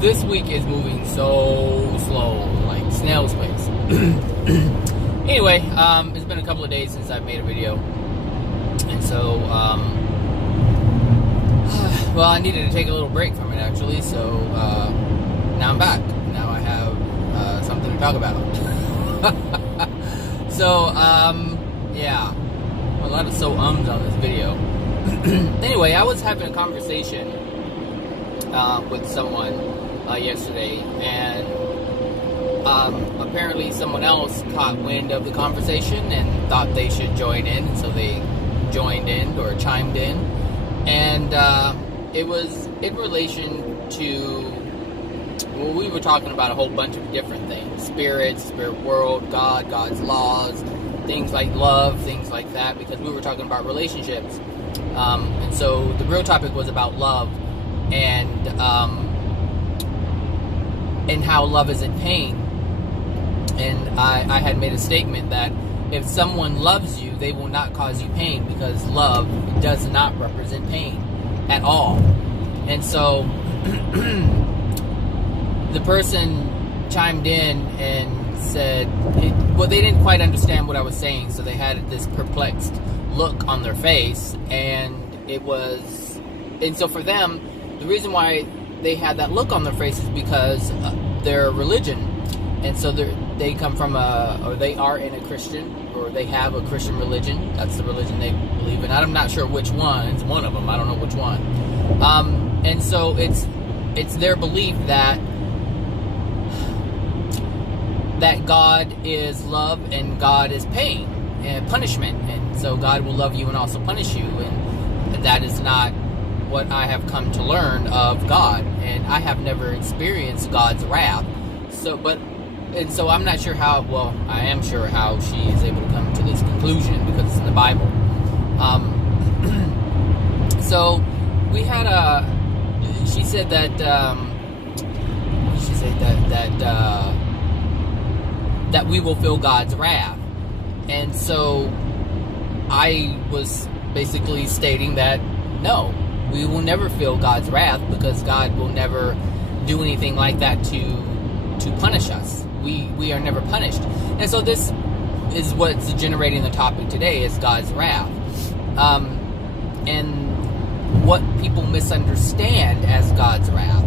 This week is moving so slow, like snail's pace. Anyway, it's been a couple of days since I've made a video, and so well, I needed to take a little break from it actually. So now I'm back. Now I have something to talk about. So yeah, a lot of so-ums on this video. Anyway, I was having a conversation with someone yesterday, and apparently someone else caught wind of the conversation and thought they should join in, so they joined in or chimed in, and it was in relation to, well, we were talking about a whole bunch of different things: spirits, spirit world, God, God's laws, things like love, things like that, because we were talking about relationships. And so the real topic was about love, and how love is in pain. And I had made a statement that if someone loves you, they will not cause you pain, because love does not represent pain at all. And so the person chimed in and said, well, they didn't quite understand what I was saying, so they had this perplexed look on their face, and so for them, the reason why they had that look on their face is because their religion, and so they come from or they are in a Christian, or they have a Christian religion. That's the religion they believe in. I'm not sure which one. It's one of them. I don't know which one. And so it's their belief that God is love and God is pain and punishment, and so God will love you and also punish you, and that is not what I have come to learn of God, and I have never experienced God's wrath. So I'm not sure how. Well, I am sure how she is able to come to this conclusion, because it's in the Bible. So we had she said that that we will feel God's wrath. And so I was basically stating that no, we will never feel God's wrath, because God will never do anything like that to punish us. We are never punished. And so this is what's generating the topic today, is God's wrath. And what people misunderstand as God's wrath.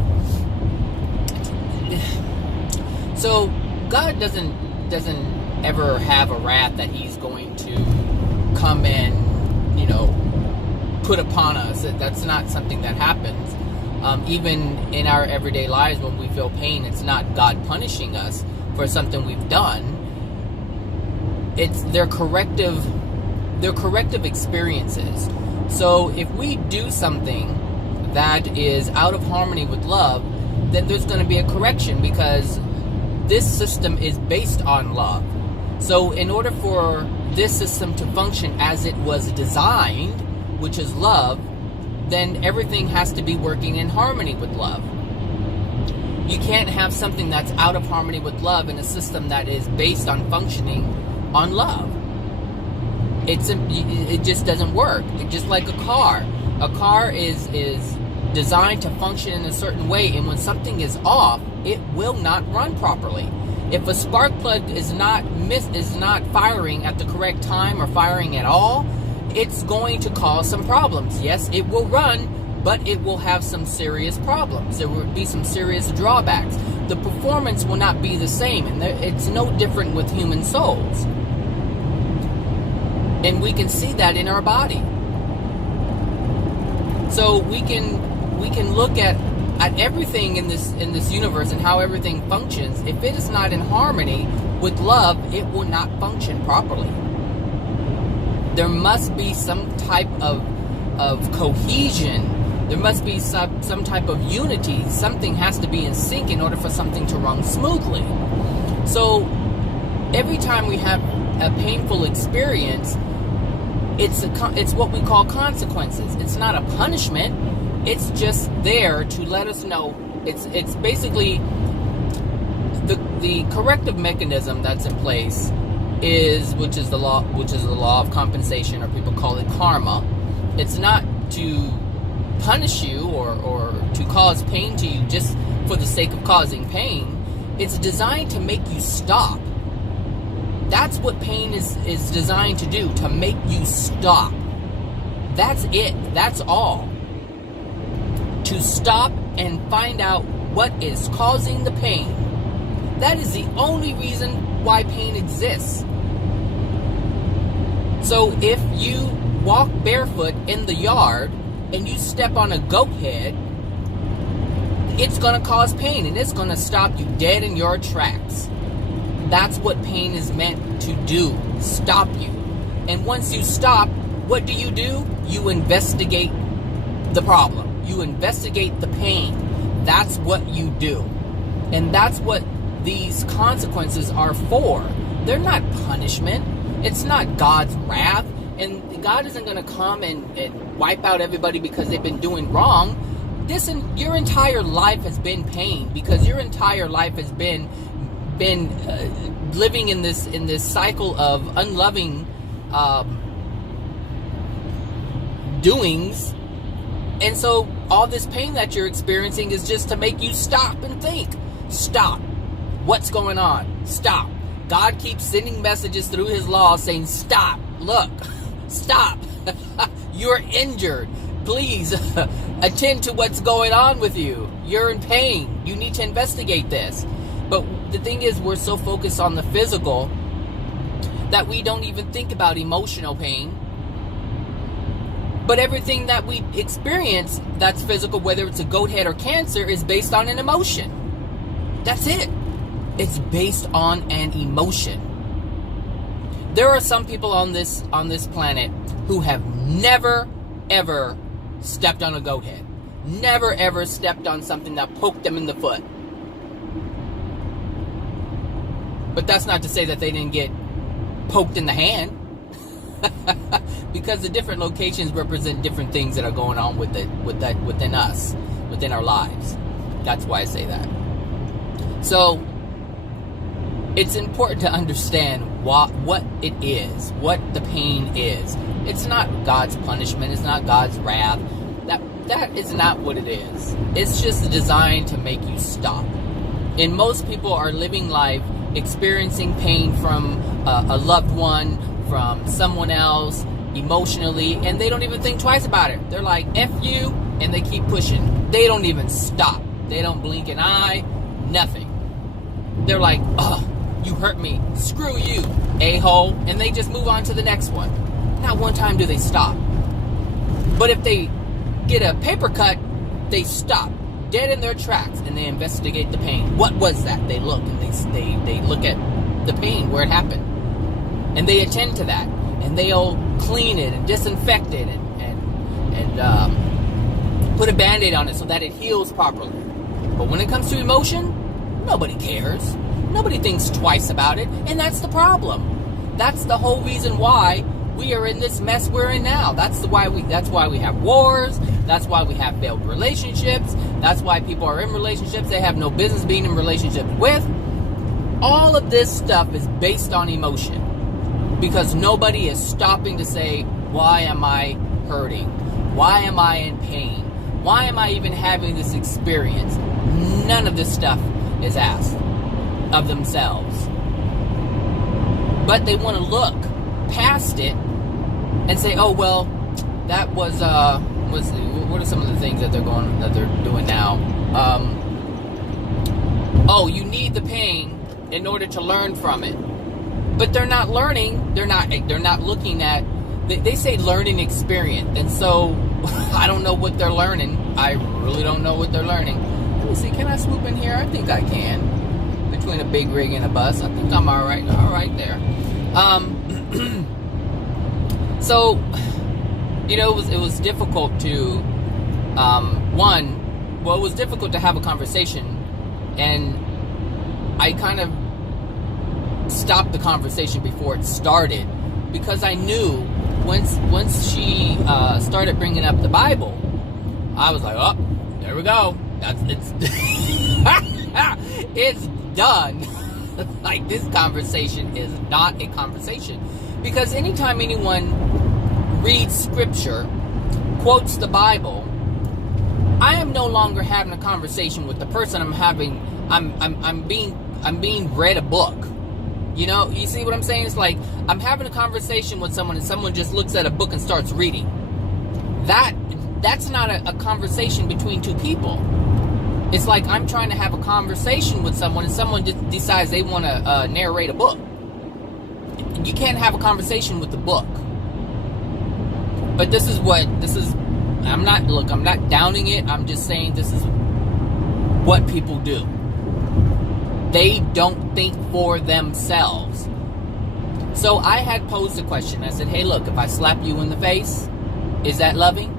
So God doesn't ever have a wrath that he's going to come and, put upon us. That's not something that happens. Even in our everyday lives, when we feel pain, it's not God punishing us for something we've done. It's their corrective experiences. So if we do something that is out of harmony with love, then there's going to be a correction, because this system is based on love. So in order for this system to function as it was designed, which is love, then everything has to be working in harmony with love. You can't have something that's out of harmony with love in a system that is based on functioning on love. It just doesn't work. It's just like a car. A car is designed to function in a certain way, and when something is off, it will not run properly. If a spark plug is not firing at the correct time, or firing at all, it's going to cause some problems. Yes, it will run, but it will have some serious problems. There will be some serious drawbacks. The performance will not be the same, and it's no different with human souls. And we can see that in our body. So we can look at everything in this universe and how everything functions. If it is not in harmony with love, it will not function properly. There must be some type of cohesion. There must be some type of unity. Something has to be in sync in order for something to run smoothly. So every time we have a painful experience, it's what we call consequences. It's not a punishment. It's just there to let us know. It's basically the corrective mechanism that's in place which is the law of compensation, or people call it karma. It's not to punish you or to cause pain to you just for the sake of causing pain. It's designed to make you stop. That's what pain is designed to do, to make you stop. That's it. That's all. To stop and find out what is causing the pain. That is the only reason why pain exists. So if you walk barefoot in the yard and you step on a goat head, it's going to cause pain, and it's going to stop you dead in your tracks. That's what pain is meant to do, stop you. And once you stop, what do? You investigate the problem. You investigate the pain. That's what you do. And that's what these consequences are for. They're not punishment. It's not God's wrath. And God isn't going to come and wipe out everybody because they've been doing wrong. Your entire life has been pain, because your entire life has been living in this cycle of unloving doings. And so all this pain that you're experiencing is just to make you stop and think. Stop. What's going on? Stop. God keeps sending messages through his law saying, stop. Look. Stop. You're injured. Please attend to what's going on with you. You're in pain. You need to investigate this. But the thing is, we're so focused on the physical that we don't even think about emotional pain. But everything that we experience that's physical, whether it's a goat head or cancer, is based on an emotion. That's it. It's based on an emotion. There are some people on this planet who have never, ever stepped on a goat head. Never, ever stepped on something that poked them in the foot. But that's not to say that they didn't get poked in the hand. Because the different locations represent different things that are going on within us, within our lives. That's why I say that. So it's important to understand what it is, what the pain is. It's not God's punishment. It's not God's wrath. That is not what it is. It's just designed to make you stop. And most people are living life experiencing pain from a loved one, from someone else, emotionally, and they don't even think twice about it. They're like, F you, and they keep pushing. They don't even stop. They don't blink an eye, nothing. They're like, ugh, you hurt me, screw you, a-hole, and they just move on to the next one. Not one time do they stop. But if they get a paper cut, they stop, dead in their tracks, and they investigate the pain. What was that? They look, and they look at the pain, where it happened. And they attend to that. And they'll clean it and disinfect it and put a Band-Aid on it so that it heals properly. But when it comes to emotion, nobody cares. Nobody thinks twice about it. And that's the problem. That's the whole reason why we are in this mess we're in now. That's why we have wars. That's why we have failed relationships. That's why people are in relationships they have no business being in relationships with. All of this stuff is based on emotion. Because nobody is stopping to say, why am I hurting? Why am I in pain? Why am I even having this experience? None of this stuff is asked of themselves. But they want to look past it and say, oh, well, that was what are some of the things that they're doing now? Oh, you need the pain in order to learn from it. But they're not learning. They're not looking at. They say learning experience, and so I don't know what they're learning. I really don't know what they're learning. Let me see. Can I swoop in here? I think I can. Between a big rig and a bus, I think I'm all right. All right there. So, it was difficult to it was difficult to have a conversation, and I kind of stopped the conversation before it started, because I knew once she started bringing up the Bible, I was like, oh, there we go. It's done. Like, this conversation is not a conversation, because anytime anyone reads scripture, quotes the Bible, I am no longer having a conversation with the person I'm having. I'm being read a book. You know, you see what I'm saying? It's like I'm having a conversation with someone and someone just looks at a book and starts reading. That's not a conversation between two people. It's like I'm trying to have a conversation with someone and someone just decides they want to narrate a book. You can't have a conversation with the book. But I'm not downing it. I'm just saying this is what people do. They don't think for themselves. So I had posed a question. I said, hey, look, if I slap you in the face, is that loving?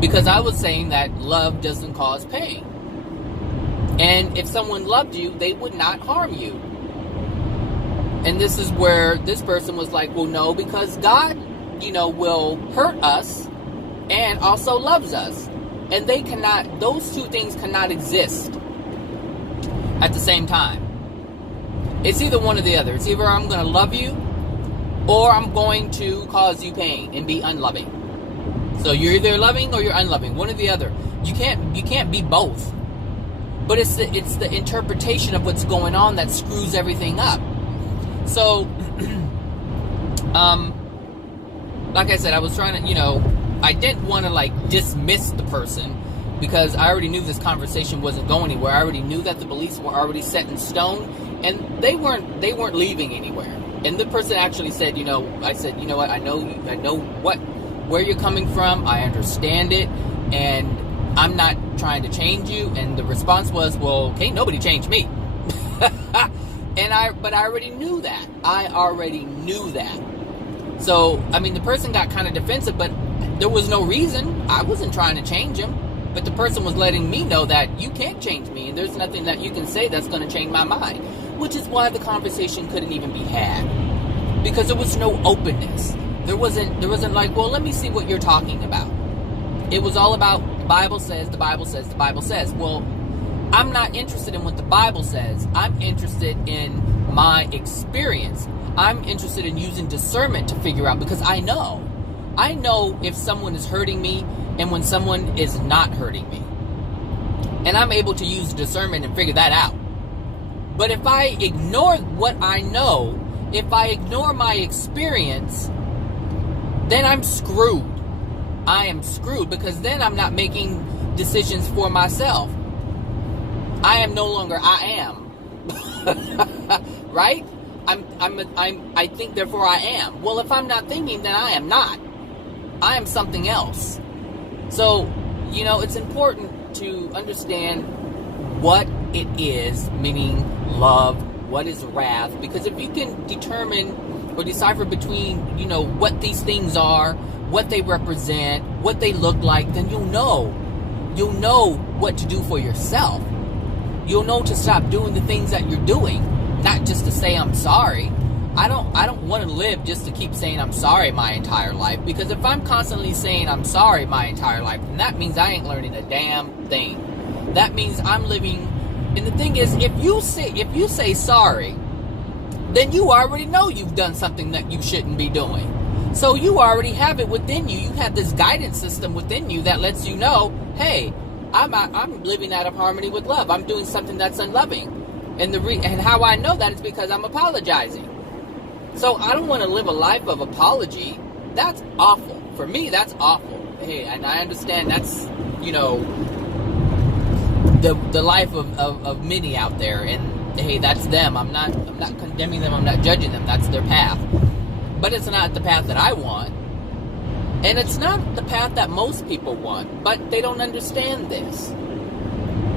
Because I was saying that love doesn't cause pain. And if someone loved you, they would not harm you. And this is where this person was like, well, no, because God, will hurt us and also loves us. And those two things cannot exist at the same time. It's either one or the other. It's either I'm going to love you or I'm going to cause you pain and be unloving. So you're either loving or you're unloving, one or the other. You can't be both. But it's the interpretation of what's going on that screws everything up. So, like I said, I was trying to, I didn't want to dismiss the person because I already knew this conversation wasn't going anywhere. I already knew that the beliefs were already set in stone, and they weren't leaving anywhere. And the person actually said, I said, you know what, I know where you're coming from. I understand it, and I'm not trying to change you. And the response was, well, can't nobody change me. But I already knew that. So, the person got kind of defensive, but there was no reason. I wasn't trying to change him. But the person was letting me know that you can't change me, and there's nothing that you can say that's going to change my mind. Which is why the conversation couldn't even be had. Because there was no openness. There wasn't like, well, let me see what you're talking about. It was all about the Bible says, the Bible says, the Bible says. Well, I'm not interested in what the Bible says. I'm interested in my experience. I'm interested in using discernment to figure out, because I know if someone is hurting me and when someone is not hurting me. And I'm able to use discernment and figure that out. But if I ignore what I know, if I ignore my experience, then I'm screwed. I am screwed, because then I'm not making decisions for myself. I am no longer I am. Right? I think, therefore I am. Well, if I'm not thinking, then I am not. I am something else. So, it's important to understand what it is, meaning love, what is wrath, because if you can determine or decipher between, what these things are, what they represent, what they look like, then you'll know what to do for yourself. You'll know to stop doing the things that you're doing, not just to say I'm sorry. I don't want to live just to keep saying I'm sorry my entire life, because if I'm constantly saying I'm sorry my entire life, then that means I ain't learning a damn thing. That means I'm living. And the thing is, if you say sorry, then you already know you've done something that you shouldn't be doing. So you already have it within you. You have this guidance system within you that lets you know, hey, I'm living out of harmony with love. I'm doing something that's unloving. And and how I know that is because I'm apologizing. So I don't want to live a life of apology. That's awful. For me, that's awful. Hey, and I understand that's, the life of many out there. And hey, that's them. I'm not condemning them. I'm not judging them. That's their path. But it's not the path that I want. And it's not the path that most people want. But they don't understand this.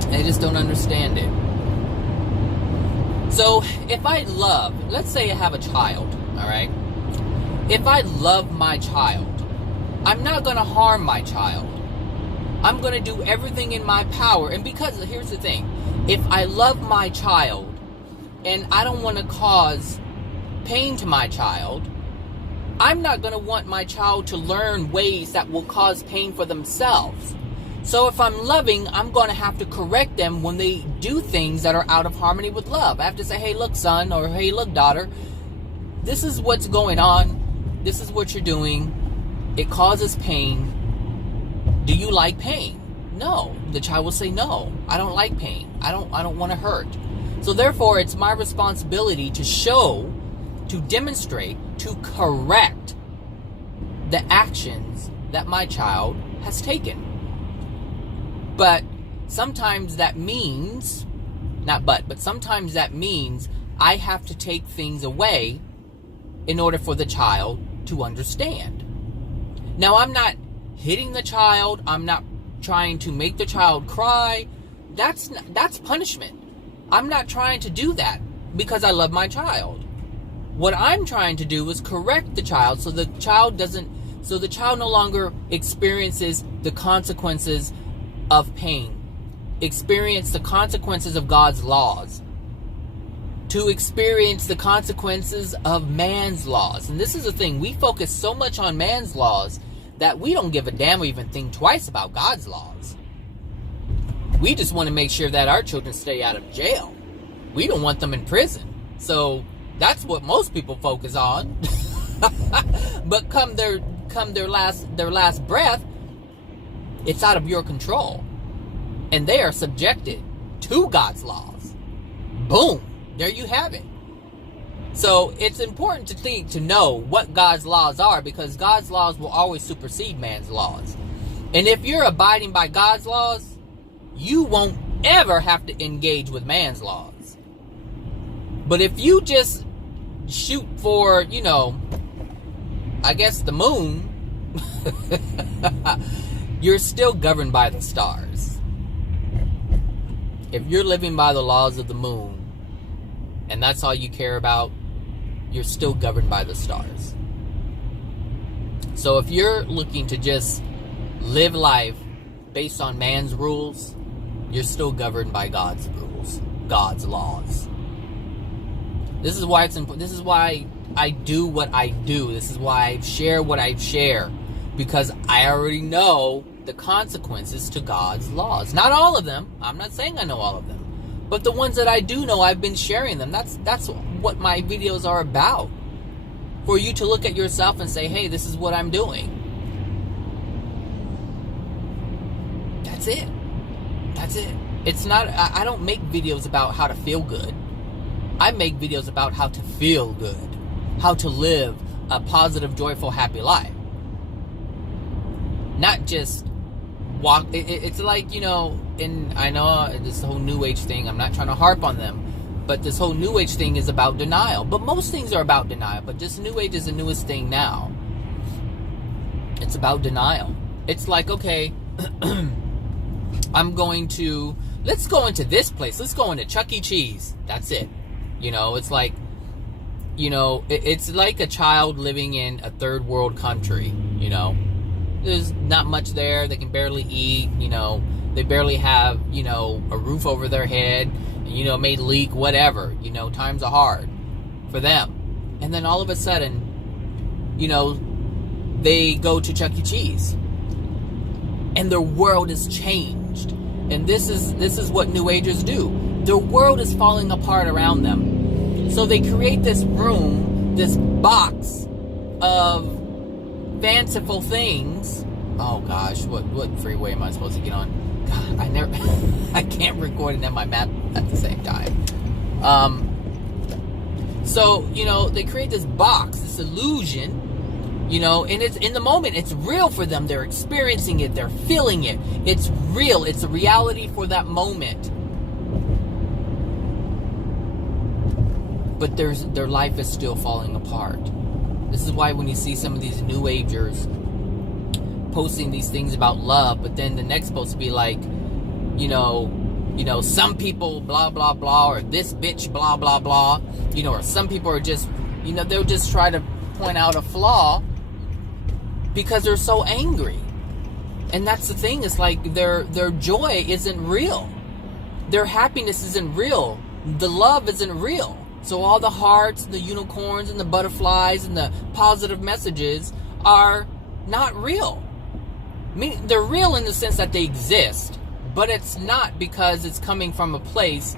They just don't understand it. So, if I love, let's say I have a child, all right? If I love my child, I'm not going to harm my child. I'm going to do everything in my power. And because, here's the thing, if I love my child and I don't want to cause pain to my child, I'm not going to want my child to learn ways that will cause pain for themselves. So if I'm loving, I'm going to have to correct them when they do things that are out of harmony with love. I have to say, hey, look, son, or hey, look, daughter, this is what's going on. This is what you're doing. It causes pain. Do you like pain? no. The child will say, no, I don't like pain. I don't want to hurt. So therefore, it's my responsibility to show, to demonstrate, to correct the actions that my child has taken. But sometimes that means, but sometimes that means I have to take things away in order for the child to understand. Now, I'm not hitting the child. I'm not trying to make the child cry. That's punishment. I'm not trying to do that because I love my child. What I'm trying to do is correct the child so the child no longer experiences the consequences of pain, experience the consequences of God's laws, to experience the consequences of man's laws. And this is the thing, we focus so much on man's laws that we don't give a damn or even think twice about God's laws. We just want to make sure that our children stay out of jail. We don't want them in prison. So that's what most people focus on. But come their last breath, it's out of your control. And they are subjected to God's laws. Boom. There you have it. So it's important to know what God's laws are, because God's laws will always supersede man's laws. And if you're abiding by God's laws, you won't ever have to engage with man's laws. But if you just shoot for, I guess the moon, you're still governed by the stars. If you're living by the laws of the moon, and that's all you care about, you're still governed by the stars. So if you're looking to just live life based on man's rules, you're still governed by God's rules, God's laws. This is why it's important. This is why I do what I do. This is why I share what I share, because I already know the consequences to God's laws. Not all of them. I'm not saying I know all of them, but the ones that I do know, I've been sharing them. That's what my videos are about. For you to look at yourself and say, hey, this is what I'm doing. That's it. That's it. It's not, I don't make videos about how to feel good. I make videos about how to feel good. How to live a positive, joyful, happy life. Not just walk. It's like, and I know this whole New Age thing, I'm not trying to harp on them, but this whole New Age thing is about denial. But most things are about denial, but just New Age is the newest thing now. It's about denial. It's like, okay, let's go into this place. Let's go into Chuck E. Cheese. That's it. It's like, it's like a child living in a third world country, There's not much there. They can barely eat, They barely have, a roof over their head, and, may leak, whatever. Times are hard for them. And then all of a sudden, they go to Chuck E. Cheese. And their world is changed. And this is what New Agers do. Their world is falling apart around them. So they create this room, this box of fanciful things. Oh gosh, what freeway am I supposed to get on? God, I can't record it on my map at the same time. So, they create this box, this illusion, and it's in the moment, it's real for them. They're experiencing it, they're feeling it. It's real, it's a reality for that moment. But their life is still falling apart. This is why when you see some of these New Agers posting these things about love, but then the next post will be like, some people blah blah blah, or this bitch blah blah blah, or some people are just, they'll just try to point out a flaw because they're so angry. And that's the thing, it's like their joy isn't real. Their happiness isn't real. The love isn't real. So all the hearts, the unicorns, and the butterflies, and the positive messages are not real. I mean, they're real in the sense that they exist, but it's not because it's coming from a place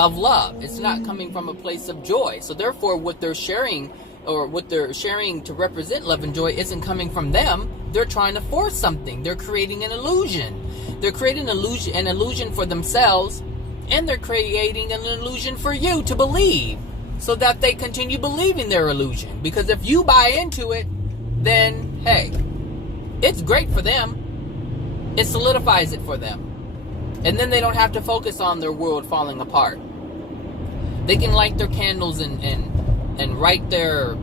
of love. It's not coming from a place of joy. So therefore, what they're sharing, or what they're sharing to represent love and joy, isn't coming from them. They're trying to force something. They're creating an illusion. They're creating an illusion for themselves, and they're creating an illusion for you to believe, so that they continue believing their illusion. Because if you buy into it, then, hey, it's great for them. It solidifies it for them. And then they don't have to focus on their world falling apart. They can light their candles and write their,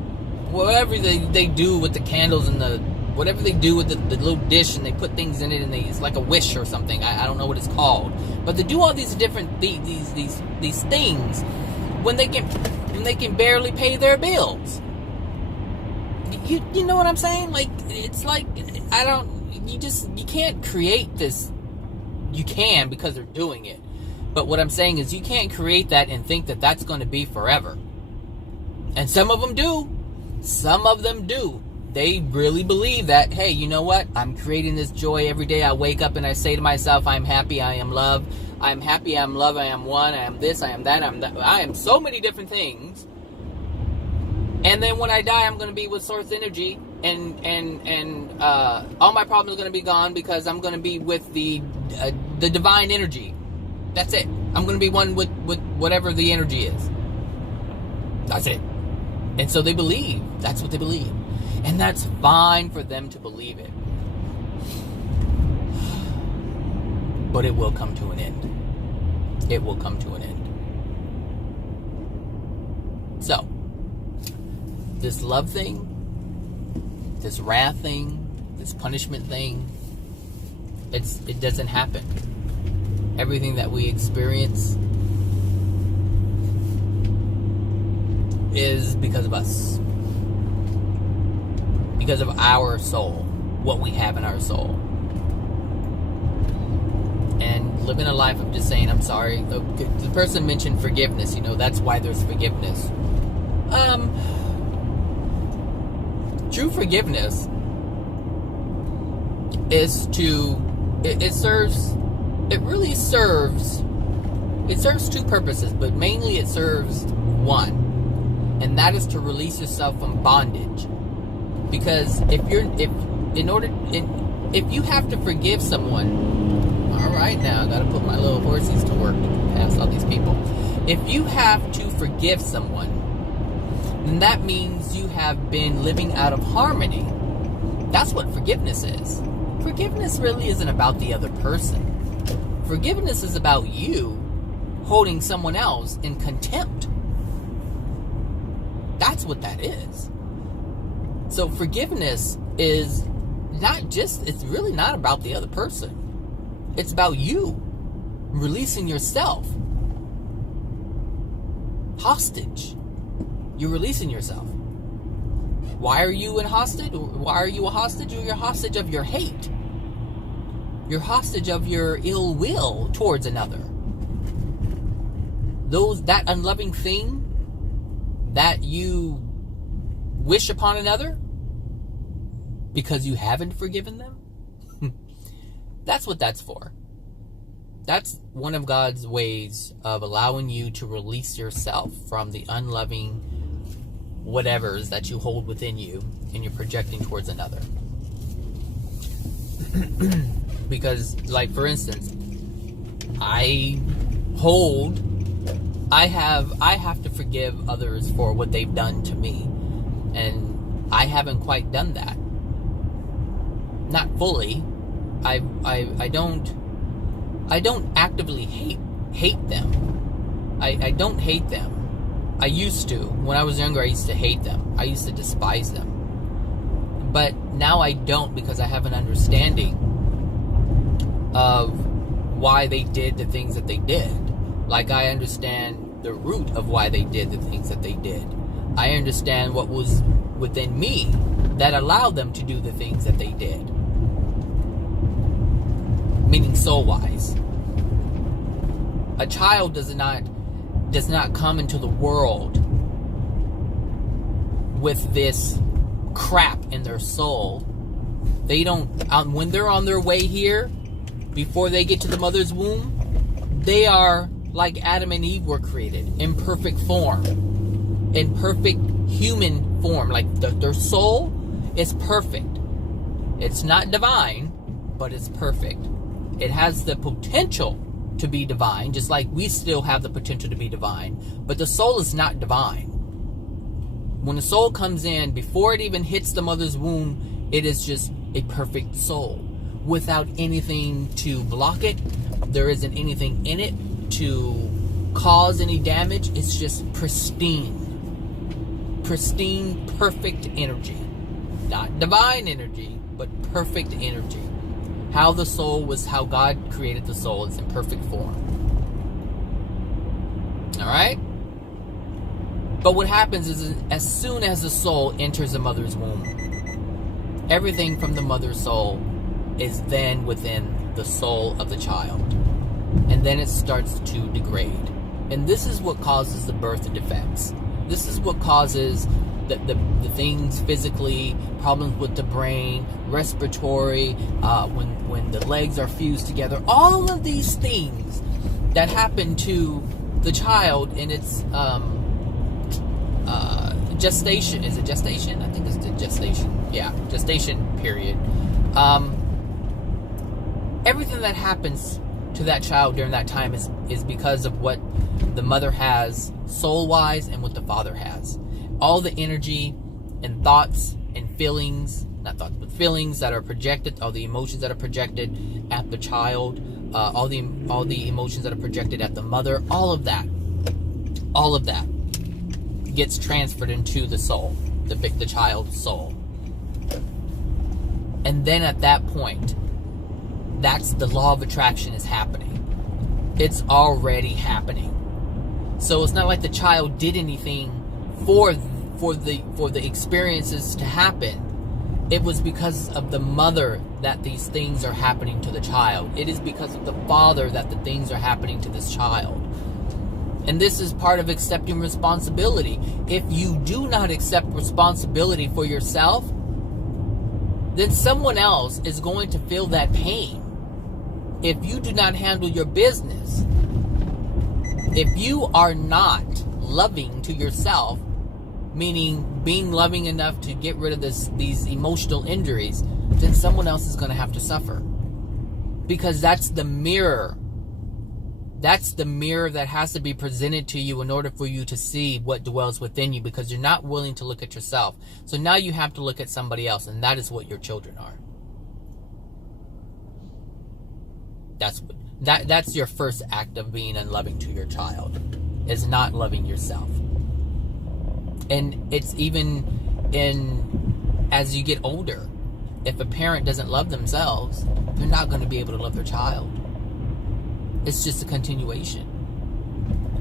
whatever they do with the candles and whatever they do with the little dish, and they put things in it, and it's like a wish or something. I don't know what it's called. But they do all these different, these things when they can barely pay their bills. You know what I'm saying? Like, it's like, you can't create this. You can, because they're doing it. But what I'm saying is, you can't create that and think that that's going to be forever. And some of them do. Some of them do. They really believe that, hey, you know what? I'm creating this joy every day. I wake up and I say to myself, I'm happy, I am love. I'm happy, I am love, I am one, I am this, I am that, I am so many different things. And then when I die, I'm going to be with source energy, and all my problems are going to be gone, because I'm going to be with the divine energy. That's it. I'm going to be one with whatever the energy is. That's it. And so they believe. That's what they believe. And that's fine for them to believe it. But it will come to an end. It will come to an end. So, this love thing, this wrath thing, this punishment thing, it doesn't happen. Everything that we experience is because of us. Because of our soul. What we have in our soul. And living a life of just saying, I'm sorry. The person mentioned forgiveness. That's why there's forgiveness. True forgiveness is it serves two purposes, but mainly it serves one, and that is to release yourself from bondage. Because if you have to forgive someone, all right, now I gotta put my little horses to work past all these people. If you have to forgive someone, then that means you have been living out of harmony. That's what forgiveness is. Forgiveness really isn't about the other person. Forgiveness is about you holding someone else in contempt. That's what that is. So forgiveness is it's really not about the other person. It's about you releasing yourself. Hostage. You're releasing yourself. Why are you a hostage? Why are you a hostage? You're a hostage of your hate. You're hostage of your ill will towards another. That unloving thing that you wish upon another because you haven't forgiven them. That's what that's for. That's one of God's ways of allowing you to release yourself from the unloving whatevers that you hold within you and you're projecting towards another. Because, like, for instance, I have to forgive others for what they've done to me, and I haven't quite done that. Not fully. I don't actively hate them. I don't hate them. I used to. When I was younger, I used to hate them. I used to despise them. But now I don't, because I have an understanding of why they did the things that they did. Like, I understand the root of why they did the things that they did. I understand what was within me that allowed them to do the things that they did. Meaning soul-wise. A child does not come into the world with this crap in their soul. They don't, when they're on their way here, before they get to the mother's womb, they are like Adam and Eve were created, in perfect form, in perfect human form. Like their soul is perfect. It's not divine, but it's perfect. It has the potential to be divine, just like we still have the potential to be divine, but the soul is not divine. When the soul comes in, before it even hits the mother's womb, it is just a perfect soul without anything to block it. There isn't anything in it to cause any damage. It's just pristine, perfect energy. Not divine energy, but perfect energy. How the soul was, how God created the soul, is in perfect form. Alright? But what happens is, as soon as the soul enters the mother's womb, everything from the mother's soul is then within the soul of the child. And then it starts to degrade. And this is what causes the birth defects. This is what causes the things physically, problems with the brain, respiratory, when the legs are fused together. All of these things that happen to the child in its gestation. Is it gestation? I think it's the gestation. Yeah, gestation period. Everything that happens to that child during that time is because of what the mother has soul-wise and what the father has. All the energy and thoughts and feelings, not thoughts, but feelings that are projected, all the emotions that are projected at the child, all the emotions that are projected at the mother, all of that gets transferred into the soul, the child's soul. And then at that point, that's the law of attraction is happening. It's already happening. So it's not like the child did anything for the experiences to happen. It was because of the mother that these things are happening to the child. It is because of the father that the things are happening to this child. And this is part of accepting responsibility. If you do not accept responsibility for yourself, then someone else is going to feel that pain. If you do not handle your business, if you are not loving to yourself, meaning being loving enough to get rid of these emotional injuries, then someone else is going to have to suffer. Because that's the mirror. That's the mirror that has to be presented to you in order for you to see what dwells within you, because you're not willing to look at yourself. So now you have to look at somebody else, and that is what your children are. That's your first act of being unloving to your child, is not loving yourself. And it's even as you get older, if a parent doesn't love themselves, they're not going to be able to love their child. It's just a continuation.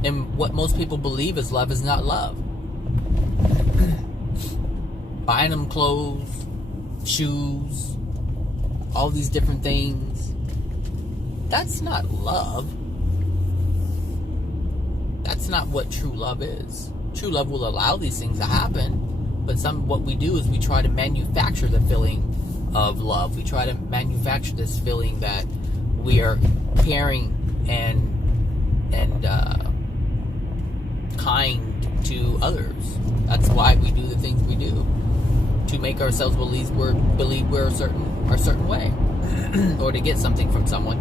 And what most people believe is love is not love. Buying them clothes, shoes, all these different things, that's not love. That's not what true love is. True love will allow these things to happen, but what we do is we try to manufacture the feeling of love. We try to manufacture this feeling that we are caring and kind to others. That's why we do the things we do, to make ourselves believe we're a certain way, or to get something from someone.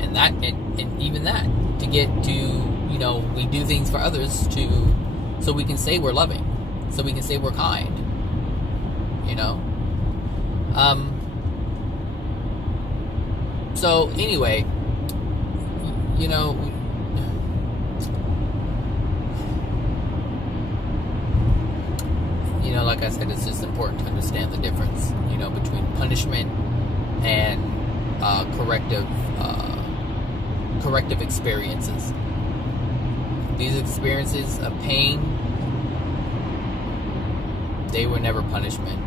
And that, and even that, to get to, we do things for others so we can say we're loving, so we can say we're kind, So anyway, like I said, it's just important to understand the difference, between punishment and corrective experiences. These experiences of pain, they were never punishment,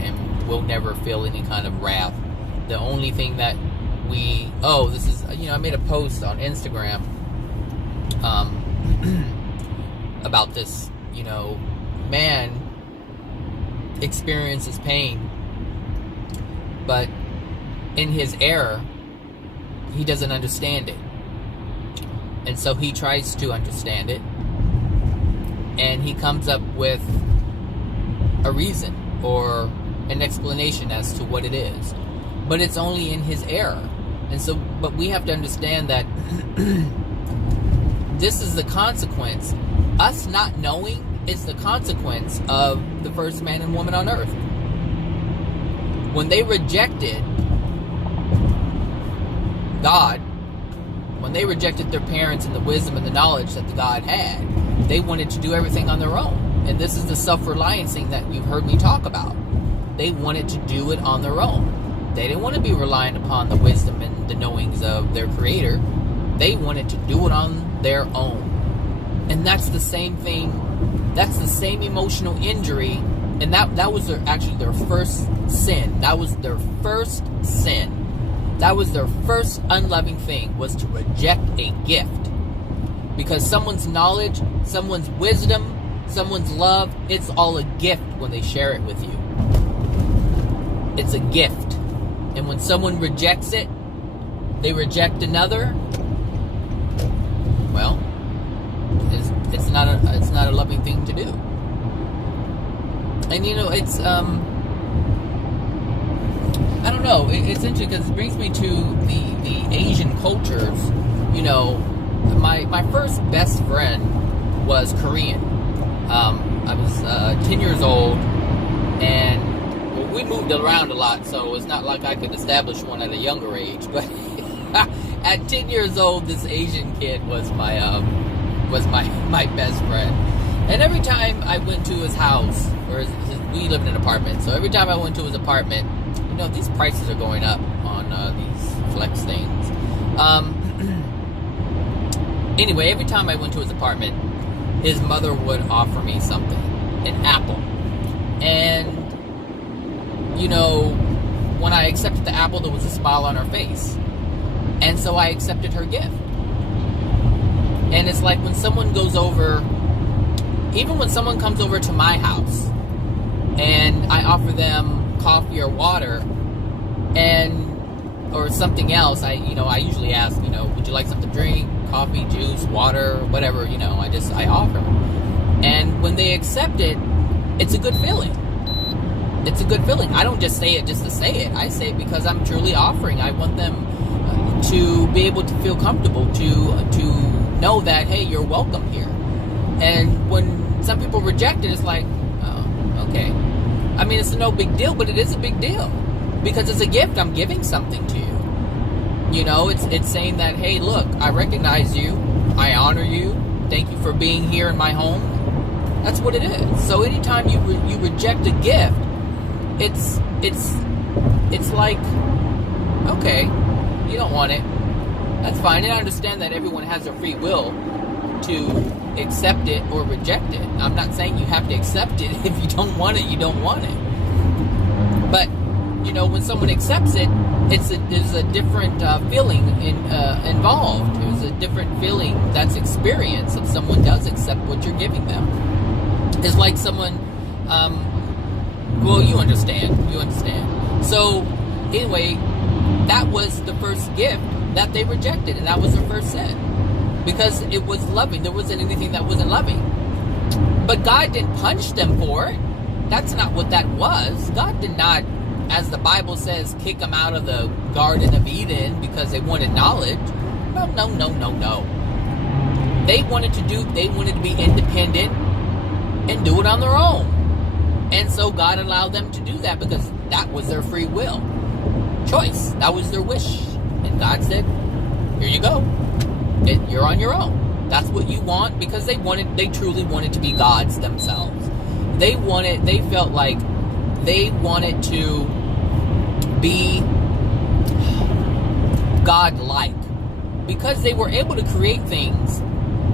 and we'll never feel any kind of wrath. The only thing that I made a post on Instagram about this, man experiences pain, but in his error, he doesn't understand it. And so he tries to understand it, and he comes up with a reason or an explanation as to what it is. but it's only in his error. And so, but we have to understand that this is the consequence. Us not knowing is the consequence of the first man and woman on earth. When they rejected God, when they rejected their parents and the wisdom and the knowledge that the God had, they wanted to do everything on their own. And this is the self-reliance thing that you've heard me talk about. They wanted to do it on their own. They didn't want to be reliant upon the wisdom and the knowings of their creator. They wanted to do it on their own. And that's the same thing. That's the same emotional injury. And that was actually their first sin. That was their first sin. That was their first unloving thing, was to reject a gift. Because someone's knowledge, someone's wisdom, someone's love, it's all a gift when they share it with you. It's a gift. And when someone rejects it, they reject another, well, it's not a loving thing to do. And you know, it's I don't know, it's interesting because it brings me to the Asian cultures. You know, my first best friend was Korean. I was 10 years old, and we moved around a lot, so it's not like I could establish one at a younger age. But at 10 years old, this Asian kid was my best friend. And every time I went to his house, we lived in an apartment, so every time I went to his apartment, you know, these prices are going up on these flex things. Anyway, every time I went to his apartment, his mother would offer me something, an apple. And you know, when I accepted the apple, there was a smile on her face. And so I accepted her gift. And it's like when someone goes over, even when someone comes over to my house and I offer them coffee or water or something else, I usually ask, would you like something to drink? Coffee, juice, water, whatever, I offer. And when they accept it, it's a good feeling. It's a good feeling. I don't just say it just to say it. I say it because I'm truly offering. I want them to be able to feel comfortable, to know that, hey, you're welcome here. And when some people reject it, it's like, oh, okay. I mean, it's no big deal, but it is a big deal. Because it's a gift. I'm giving something to you. It's saying that, hey, look, I recognize you. I honor you. Thank you for being here in my home. That's what it is. So anytime you reject a gift, it's like, okay, you don't want it. That's fine. And I understand that everyone has their free will to accept it or reject it. I'm not saying you have to accept it. If you don't want it, you don't want it. But, when someone accepts it, there's a different feeling involved. There's a different feeling that's experienced if someone does accept what you're giving them. It's like someone, well, you understand. So, anyway, that was the first gift that they rejected, and that was their first sin. Because it was loving. There wasn't anything that wasn't loving. But God didn't punish them for it. That's not what that was. God did not, as the Bible says, kick them out of the Garden of Eden because they wanted knowledge. No. They wanted to be independent and do it on their own. And so God allowed them to do that because that was their free will choice. That was their wish. And God said, here you go. You're on your own. That's what you want, because they truly wanted to be gods themselves. They felt like they wanted to be God-like. Because they were able to create things,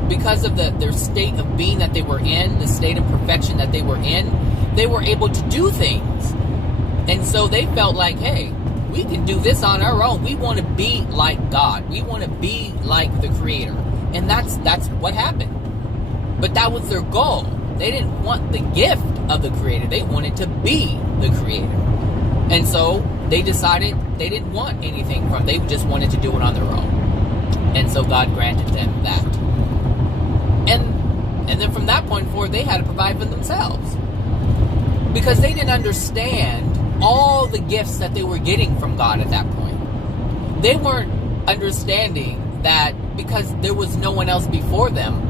because of their state of being that they were in, the state of perfection that they were in, they were able to do things. And so they felt like, hey, we can do this on our own. We want to be like God. We want to be like the Creator. And that's what happened. But that was their goal. They didn't want the gift of the Creator. They wanted to be the Creator. And so they decided they didn't want anything from it. They just wanted to do it on their own. And so God granted them that. And then from that point forward, they had to provide for themselves. Because they didn't understand all the gifts that they were getting from God at that point. They weren't understanding that because there was no one else before them,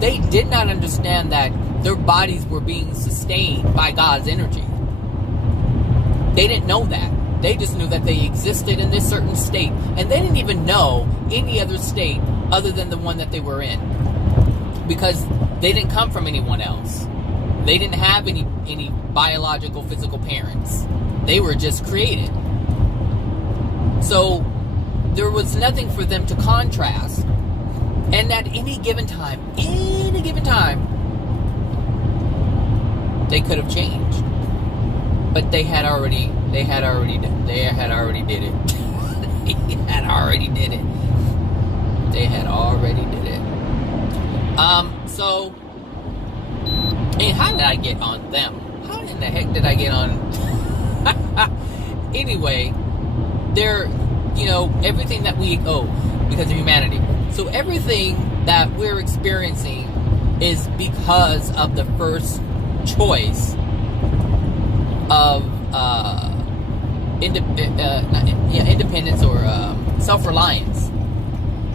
they did not understand that their bodies were being sustained by God's energy. They didn't know that. They just knew that they existed in this certain state. And they didn't even know any other state other than the one that they were in. Because they didn't come from anyone else. They didn't have any biological, physical parents. They were just created. So there was nothing for them to contrast. And at any given time, they could have changed. But they had already did it. They had already did it. They had already did it. So, and how did I get on them? How in the heck did I get on? Anyway, they're, everything that we because of humanity. So everything that we're experiencing is because of the first choice of independence or self-reliance.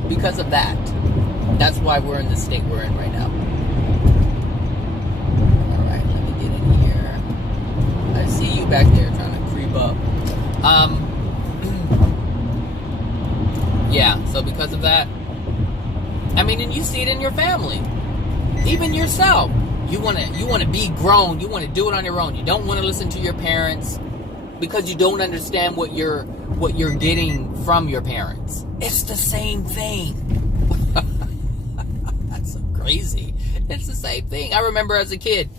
Because of that, that's why we're in the state we're in right now. All right, let me get in here. I see you back there trying to creep up. Yeah. So because of that, and you see it in your family, even yourself. You want to be grown. You want to do it on your own. You don't want to listen to your parents because you don't understand what you're getting from your parents. It's the same thing. That's so crazy. It's the same thing. I remember as a kid,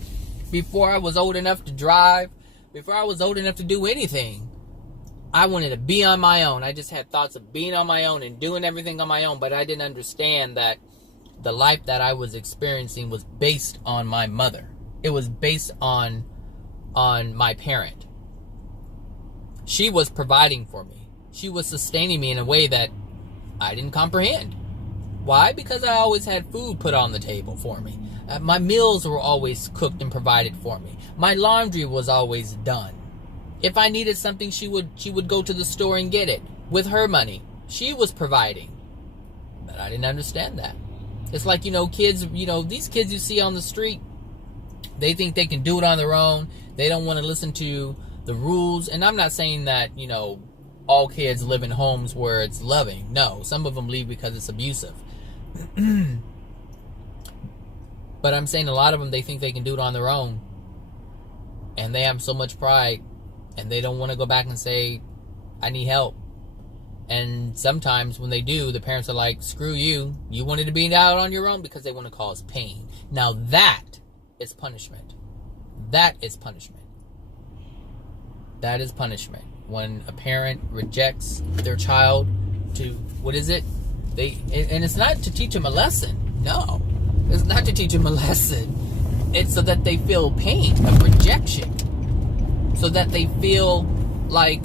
before I was old enough to drive, before I was old enough to do anything, I wanted to be on my own. I just had thoughts of being on my own and doing everything on my own, but I didn't understand that the life that I was experiencing was based on my mother. It was based on my parent. She was providing for me. She was sustaining me in a way that I didn't comprehend. Why? Because I always had food put on the table for me. My meals were always cooked and provided for me. My laundry was always done. If I needed something, she would go to the store and get it with her money. She was providing. But I didn't understand that. It's like, kids, these kids you see on the street, they think they can do it on their own. They don't want to listen to the rules. And I'm not saying that, all kids live in homes where it's loving. No, some of them leave because it's abusive. But I'm saying a lot of them, they think they can do it on their own. And they have so much pride. And they don't want to go back and say, I need help. And sometimes when they do, the parents are like, screw you. You wanted to be out on your own because they want to cause pain. Now that is punishment. That is punishment. That is punishment. When a parent rejects their child to, what is it? And it's not to teach them a lesson. No. It's not to teach them a lesson. It's so that they feel pain of rejection. So that they feel like,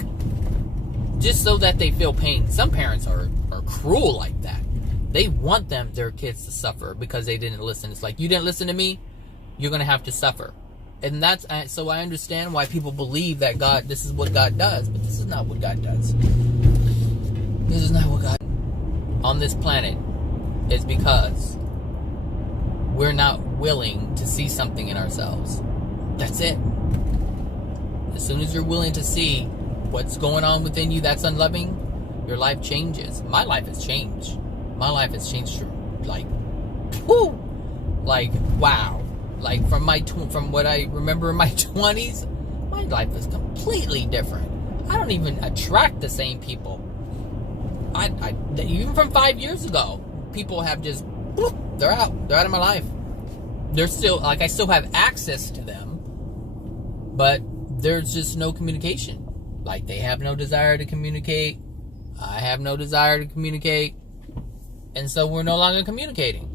just so that they feel pain. Some parents are cruel like that. They want their kids to suffer because they didn't listen. It's like, you didn't listen to me, you're going to have to suffer. And so I understand why people believe that this is what God does. But this is not what God does. This is not what God on this planet is because we're not willing to see something in ourselves. That's it. As soon as you're willing to see what's going on within you that's unloving, your life changes. My life has changed. My life has changed wow. Like from what I remember in my 20s, my life is completely different. I don't even attract the same people. I even from 5 years ago, people have just, they're out of my life. They're still, I still have access to them, but there's just no communication. Like, they have no desire to communicate. I have no desire to communicate. And so we're no longer communicating.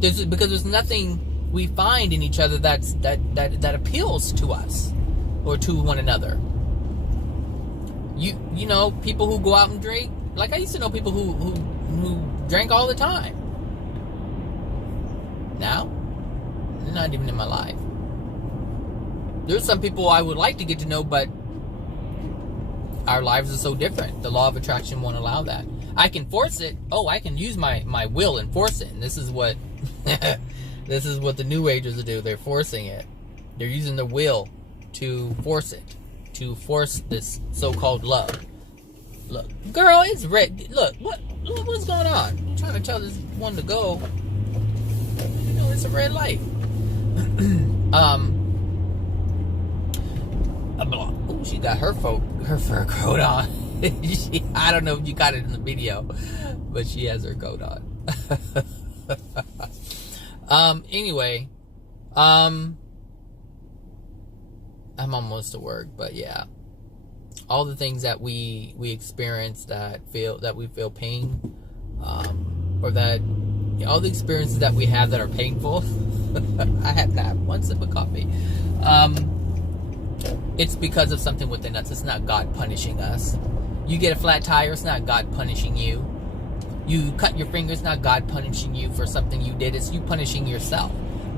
Because there's nothing we find in each other that appeals to us or to one another. You know, people who go out and drink. Like, I used to know people who drank all the time. Now, they're not even in my life. There's some people I would like to get to know, but our lives are so different. The law of attraction won't allow that. I can force it. Oh, I can use my will and force it. And this is what this is what the New Agers do. They're forcing it. They're using the will to force it. To force this so-called love. Look, girl, it's red. Look, what's going on? I'm trying to tell this one to go. You know, it's a red light. Oh, she got her fur coat on. I don't know if you got it in the video, but she has her coat on. Anyway, I'm almost to work, but yeah, all the things that we experience that we feel pain, or that all the experiences that we have that are painful. I have to have one sip of coffee. It's because of something within us. It's not God punishing us. You get a flat tire, it's not God punishing you. You cut your finger, it's not God punishing you for something you did. It's you punishing yourself.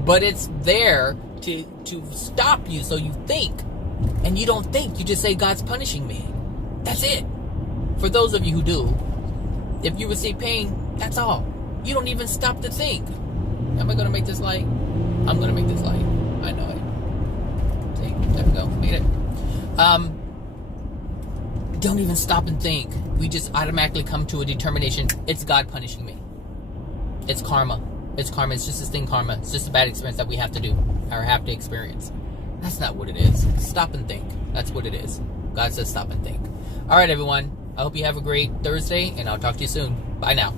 But it's there to stop you so you think. And you don't think. You just say, God's punishing me. That's it. For those of you who do, if you receive pain, that's all. You don't even stop to think. Am I going to make this light? I'm going to make this light. I know it. See? There we go. Made it. Don't even stop and think. We just automatically come to a determination. It's God punishing me. It's karma. It's karma. It's just this thing, karma. It's just a bad experience that we have to do or have to experience. That's not what it is. Stop and think. That's what it is. God says stop and think. All right, everyone. I hope you have a great Thursday, and I'll talk to you soon. Bye now.